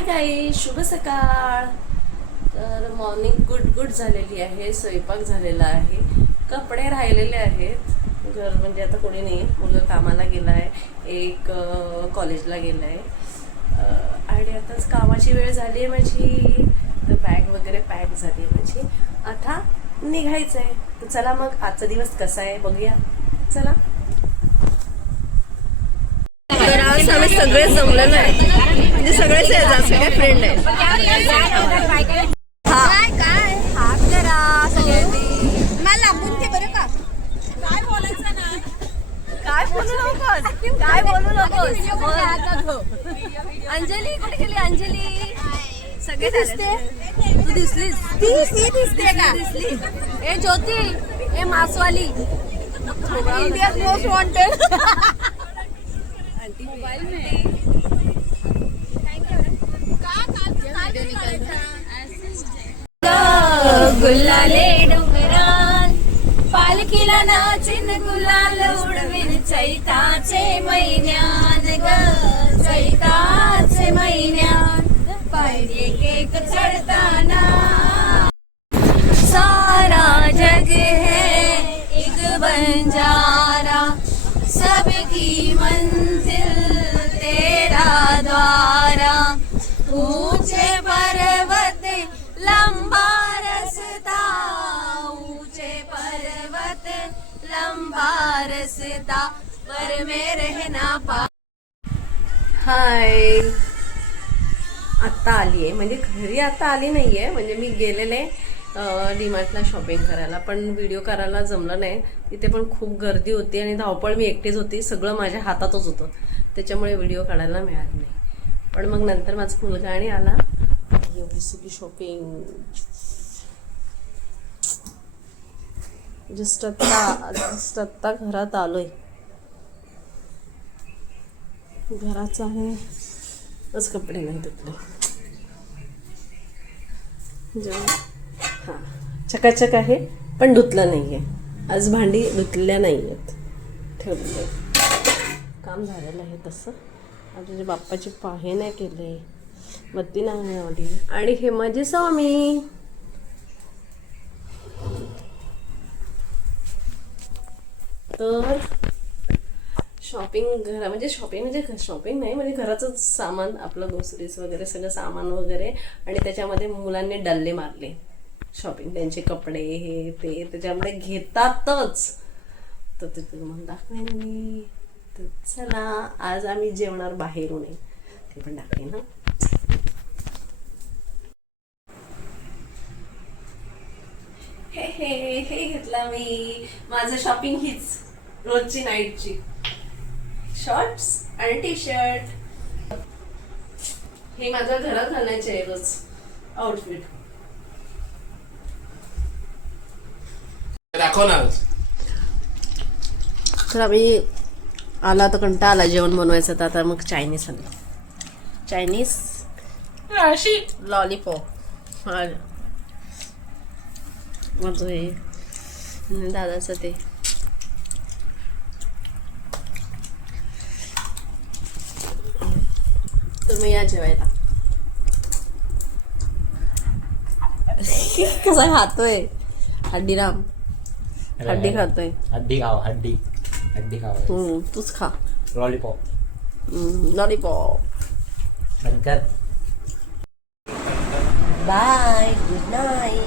हाय गाई, शुभ सकाळ. तर मॉर्निंग गुड झालेली आहे. स्वयंपाक झालेला आहे, कपडे राहिलेले आहेत. घर म्हणजे आता कोणी नाही, मुलं कामाला गेला आहे, एक कॉलेजला गेला आहे आणि आताच कामाची वेळ झाली आहे माझी. तर बॅग वगैरे पॅक झाली आहे माझी. आता निघायचं आहे. तर चला मग आजचा दिवस कसा आहे बघूया. चला. तर आज आम्ही सगळे जमलेलो आहे, म्हणजे सगळेच काय फ्रेंड आहेत. काय हात करा सगळ्यांनी. मला लांबून घे बरं का. काय बोलायचं ना, काय बोलू नकोस. अंजली कुठे गेली? अंजली सगळे दिसते. तू दिसलीस? ती दिसते का? दिसली. ए ज्योती, ए मासवाली, इंडियाज मोस्ट वॉन्टेड. मोबाईल में गुलाले डोंगरात पालखीला नाचिन गुलाल उडविन चैताचे महिन्यात ग, चैताचे महिन्यात पायरी एक चढताना सारा जग है एक बंजारा, सबकी मंजिल तेरा द्वारा, ऊंचे पर्वत लंबा रस्ता, ऊंचे पर्वत लंबा रस्ता, पर में रहना पा. हाय, आत्ता आली आहे, म्हणजे घरी आता आली नाहीये, म्हणजे मी गेलेले डीमार्टला शॉपिंग करायला, पण व्हिडिओ करायला जमलं नाही. तिथे पण खूप गर्दी होती आणि धावपळ मी एकटीच होती. सगळं माझ्या हातातच होतं, त्याच्यामुळे व्हिडिओ काढायला मिळाला नाही. पण मग नंतर माझा मुलगा आणि आला. एवढी सगळी शॉपिंग जस्ट आत्ता घरात आलोय. घराचं आहे बस, कपडे नाही धुतले. हां, चकाचक आहे पण धुतलं नाही आहे. आज भांडी धुतल्या नाही आहेत, ठेवलेलं काम झालेलं आहे तसं. आता तुझ्या बाप्पाची पाहे नाही केले, बत्ती नाही आवडी. आणि हे माझे स्वामी. तर शॉपिंग शॉपिंग नाही, म्हणजे घराचं सामान, आपलं ग्रोसरीज वगैरे सगळं सामान वगैरे. आणि त्याच्यामध्ये मुलांनी डल्ले मारले. शॉपिंग, त्यांचे कपडे हे ते त्याच्यामध्ये घेतातच. तर ते तुम्हाला दाखवेन मी. तर चला, आज आम्ही जेवणार बाहेरून आहे, ते पण दाखवेन. ना हे घेतला मी. माझं शॉपिंग हीच रोजची नाईटची. शॉर्ट्स आणि टी शर्ट. हे माझ्या घरात घालायचे आहे रोज आउटफिट. तर आम्ही आला तर कंटाळा आला जेवण बनवायचं, तर आता मग चायनीज आणलं. Chinese lollipop. माझं हे दादाचं ते. तुम्ही या जेवायला. कसा खातोय हड्डीराम, हड्डी खातोय. हड्डी खाओ. तूच खा. लॉलीपॉप. लॉलीपॉप. बनकर. Bye, good night.